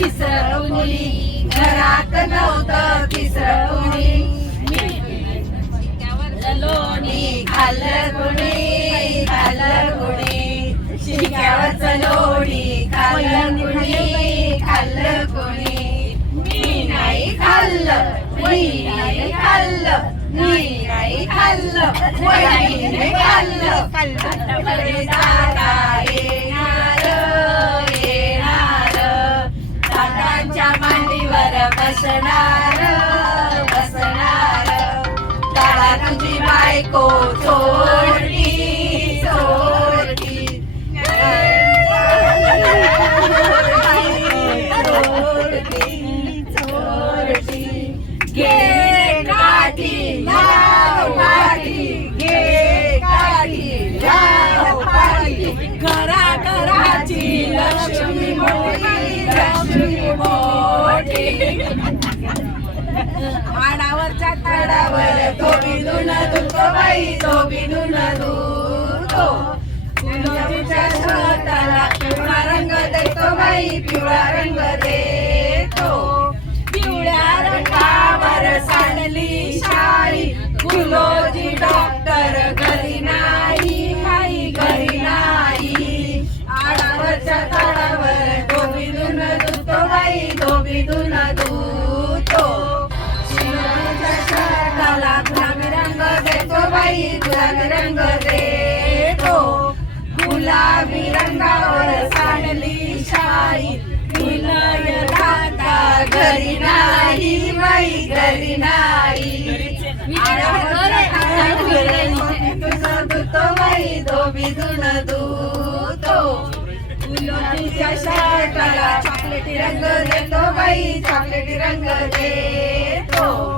तिसरं कुणी घरात नव्हतं तिसरं कुणी लोणी खाल्लं कुणी खाल्लं कुणी शिक्यावरचं लोणी खाल्लं कुणी खाल्लं कुणी मी नाही खाल्लं मी नाही खाल्लं मी नाही खाल्लं वहिनीने खाल्लं खाल्लं दादा येणार येणार दादांच्या मांडीवर बसणार बसणार दादा तुझी बायको चोरटी चोरटी चोरटी चोरटी घे काठी लाव पाठी घे काठी लाव पाठी घरा घराची लक्ष्मी मोठी लक्ष्मी मोठी आडावरच्या ताडावर तो बिनून धुतो बाई तो बिनून धुतो तुळशीच्या छताला पिवळा रंग देतो बाई पिवळा रंग देतो पिवळ्या रंगावर सांडली शाई गुलोजी डॉक्टर घरी नाही बाई घरी नाही आडावरच्या ताडावर तो बिनून धुतो बाई तो बिनून धुतो गुलाबी रंग देतो बाई गुलाबी रंग देतो गुलाबी रंगावर सांडली शाई विनय दादा घरी नाही बाई घरी नाही तुझं धुतो बाई धोबी धुन धुतो गुलाबीच्या शर्टाला चॉकलेटी रंग देतो बाई चॉकलेटी रंग देतो